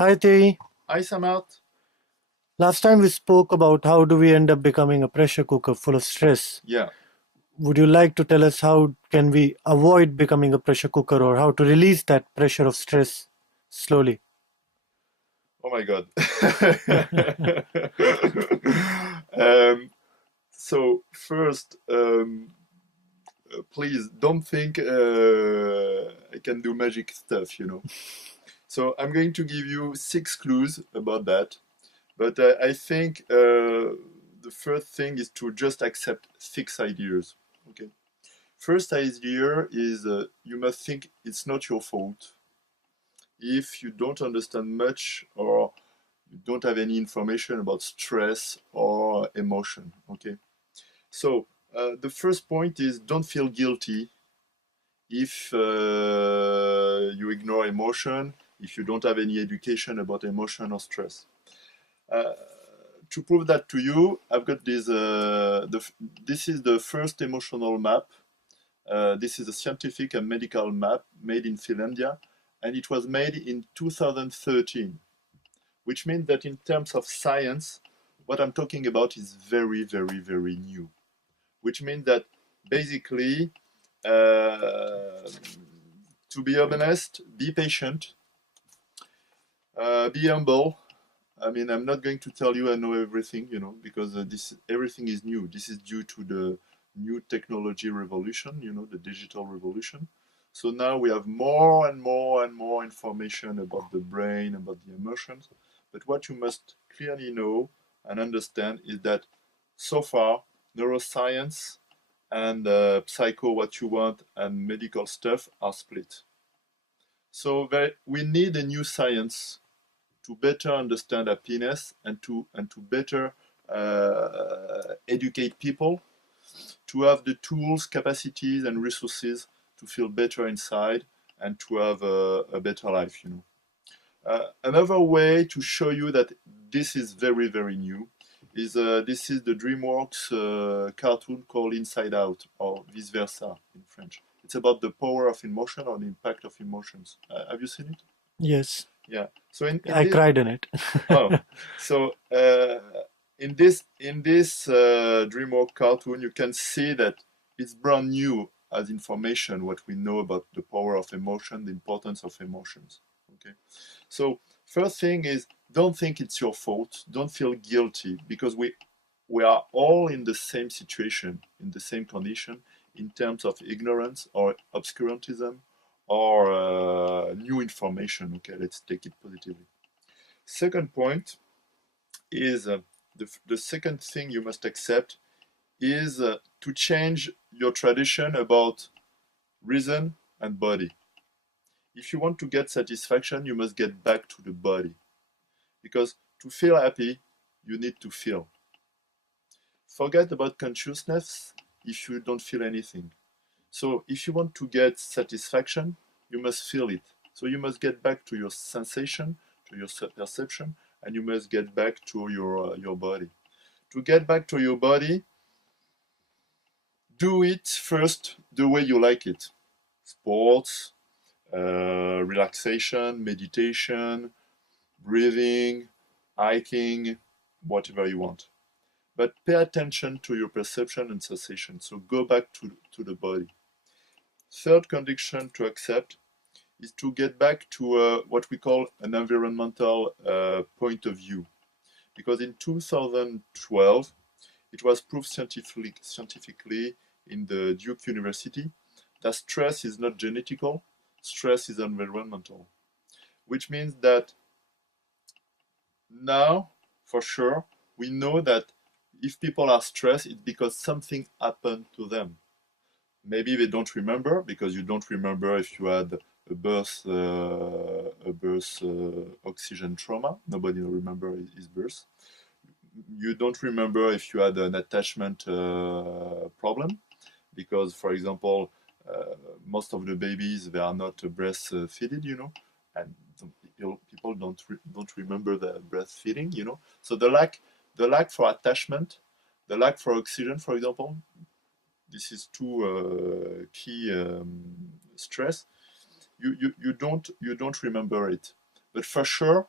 Hi Thierry. Hi, Samarth. Last time we spoke about how do we end up becoming a pressure cooker full of stress. Yeah. Would you like to tell us how can we avoid becoming a pressure cooker or how to release that pressure of stress slowly? Oh my God. um, so first, please don't think I can do magic stuff. So I'm going to give you 6 clues about that. But I think the first thing is to just accept 6 ideas. Okay. First idea is you must think it's not your fault if you don't understand much or you don't have any information about stress or emotion. Okay, so the first point is don't feel guilty if you ignore emotion, if you don't have any education about emotion or stress. Uh, to prove that to you, I've got this. This is the first emotional map. This is a scientific and medical map made in Finlandia, and it was made in 2013. Which means that in terms of science, what I'm talking about is very, very, very new. Which means that basically, uh, to be honest, be patient, be humble. I mean, I'm not going to tell you I know everything, because this everything is new. This is due to the new technology revolution, the digital revolution. So now we have more and more and more information about the brain, about the emotions. But what you must clearly know and understand is that so far, neuroscience and psycho, what you want, and medical stuff are split. So we need a new science to better understand happiness and to better educate people to have the tools, capacities, and resources to feel better inside and to have a better life. Another way to show you that this is very, very new is this is the DreamWorks cartoon called Inside Out, or vice versa in French. It's about the power of emotion or the impact of emotions. Have you seen it? Yes, Yeah. So in I this, cried in it. oh, so in this DreamWorks cartoon, you can see that it's brand new as information what we know about the power of emotion, the importance of emotions. Okay. So first thing is don't think it's your fault. Don't feel guilty because we are all in the same situation, in the same condition in terms of ignorance or obscurantism or new information. Okay, let's take it positively. Second point is the second thing you must accept is to change your tradition about reason and body. If you want to get satisfaction, you must get back to the body because to feel happy, you need to feel. Forget about consciousness if you don't feel anything. So if you want to get satisfaction, you must feel it. So you must get back to your sensation, to your perception, and you must get back to your body. To get back to your body, do it first the way you like it. Sports, relaxation, meditation, breathing, hiking, whatever you want. But pay attention to your perception and sensation. So go back to the body. Third condition to accept is to get back to what we call an environmental point of view. Because in 2012, it was proved scientifically in the Duke University that stress is not genetical, stress is environmental, which means that now, for sure, we know that if people are stressed, it's because something happened to them. Maybe they don't remember because you don't remember if you had a birth oxygen trauma. Nobody will remember his birth. You don't remember if you had an attachment problem because, for example, most of the babies they are not breastfeeded, and people don't remember the breastfeeding. So the lack for attachment, the lack for oxygen, for example, this is two key stress. You don't remember it, but for sure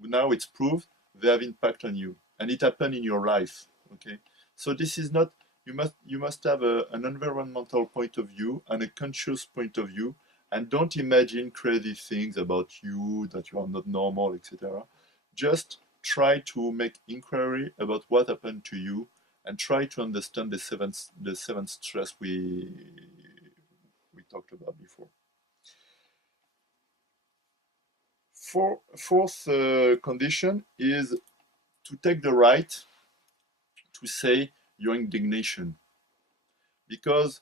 Now it's proved they have impact on you, and it happened in your life. Okay, so this is not, you must have an environmental point of view and a conscious point of view, and don't imagine crazy things about you that you are not normal, etc. Just try to make inquiry about what happened to you, and try to understand the seven stress we talked about before. Fourth condition is to take the right to say your indignation. Because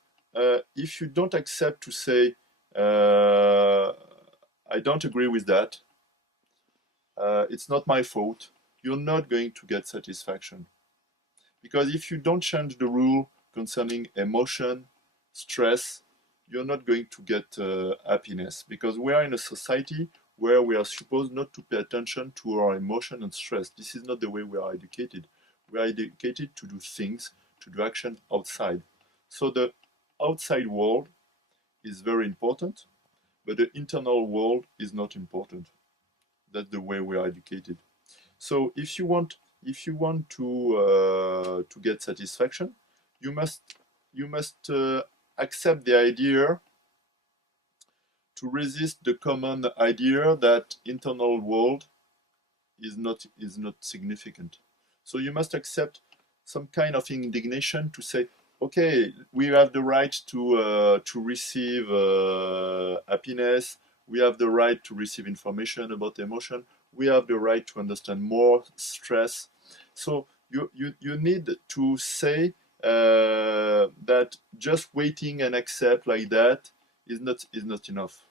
if you don't accept to say, uh, I don't agree with that, it's not my fault, you're not going to get satisfaction. Because if you don't change the rule concerning emotion, stress, you're not going to get happiness. Because we are in a society where we are supposed not to pay attention to our emotion and stress. This is not the way we are educated. We are educated to do things, to do action outside. So the outside world is very important, but the internal world is not important. That's the way we are educated. So if you want to get satisfaction, you must accept the idea to resist the common idea that internal world is not significant. So you must accept some kind of indignation to say, okay, we have the right to receive happiness. We have the right to receive information about emotion. We have the right to understand more stress. So you need to say that just waiting and accept like that is not enough.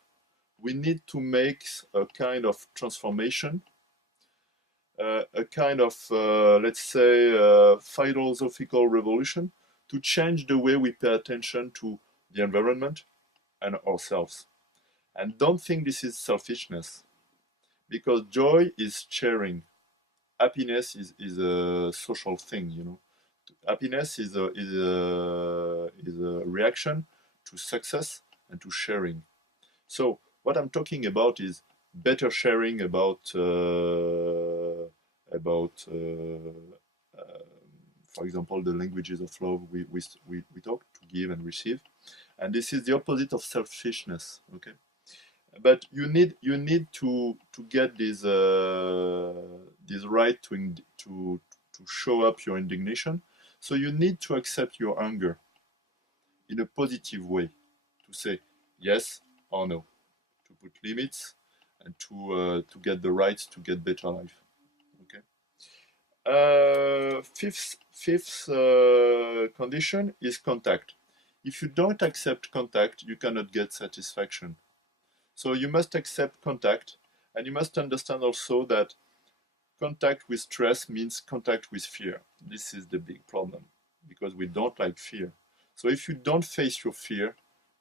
We need to make a kind of transformation, a kind of, let's say, philosophical revolution to change the way we pay attention to the environment and ourselves. And don't think this is selfishness, because joy is sharing. Happiness is a social thing. Happiness is a reaction to success and to sharing. So what I'm talking about is better sharing about for example, the languages of love we talk to give and receive, and this is the opposite of selfishness. Okay, but you need to get this right to show up your indignation. So you need to accept your anger in a positive way, to say yes or no, to put limits, and to get the right to get better life. Okay. Fifth condition is contact. If you don't accept contact, you cannot get satisfaction. So you must accept contact, and you must understand also that contact with stress means contact with fear. This is the big problem, because we don't like fear. So if you don't face your fear,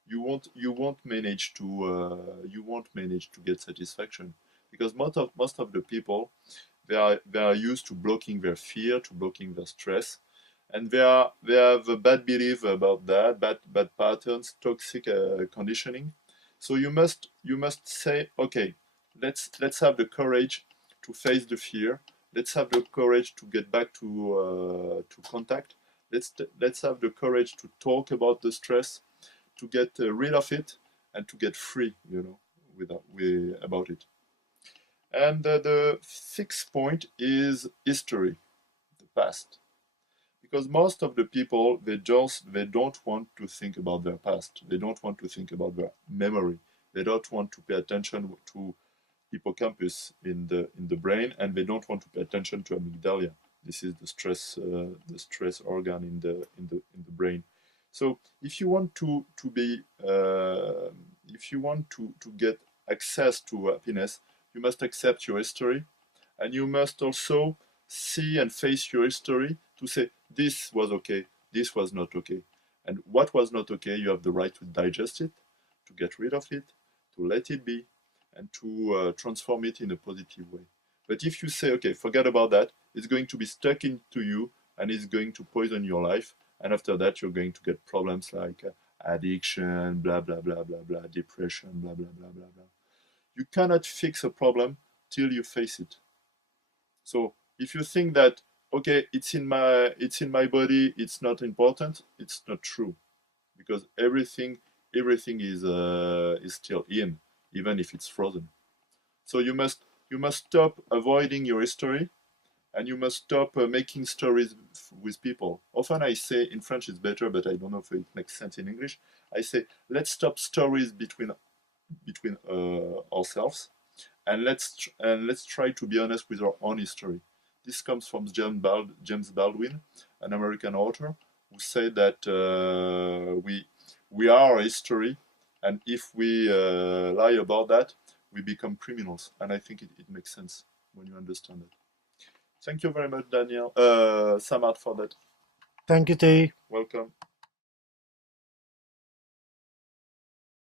you won't manage to get satisfaction, because most of the people, they are used to blocking their fear, to blocking their stress, and they have a bad belief about that, bad patterns, toxic conditioning. So you must say, okay, let's have the courage to face the fear. Let's have the courage to get back to contact. Let's have the courage to talk about the stress, to get rid of it, and to get free, about it. And the sixth point is history, the past. Because most of the people, they don't want to think about their past. They don't want to think about their memory. They don't want to pay attention to hippocampus in the brain, and they don't want to pay attention to amygdala. This is the stress organ in the brain. So if you want to get access to happiness, you must accept your history, and you must also see and face your history to say, this was okay, this was not okay. And what was not okay, you have the right to digest it, to get rid of it, to let it be, and to transform it in a positive way. But if you say, okay, forget about that, it's going to be stuck into you, and it's going to poison your life. And after that, you're going to get problems like addiction, blah, blah, blah, blah, blah, depression, blah, blah, blah, blah, blah. You cannot fix a problem till you face it. So if you think that okay, it's in my body, it's not important, it's not true, because everything is still in, even if it's frozen. So you must stop avoiding your history, and you must stop making stories with people. Often I say, in French it's better, but I don't know if it makes sense in English. I say, let's stop stories between ourselves, and let's try to be honest with our own history. This comes from James Baldwin, an American author, who said that we are our history, and if we lie about that, we become criminals. And I think it makes sense when you understand it. Thank you very much, Daniel, Samad, for that. Thank you, Tei. Welcome.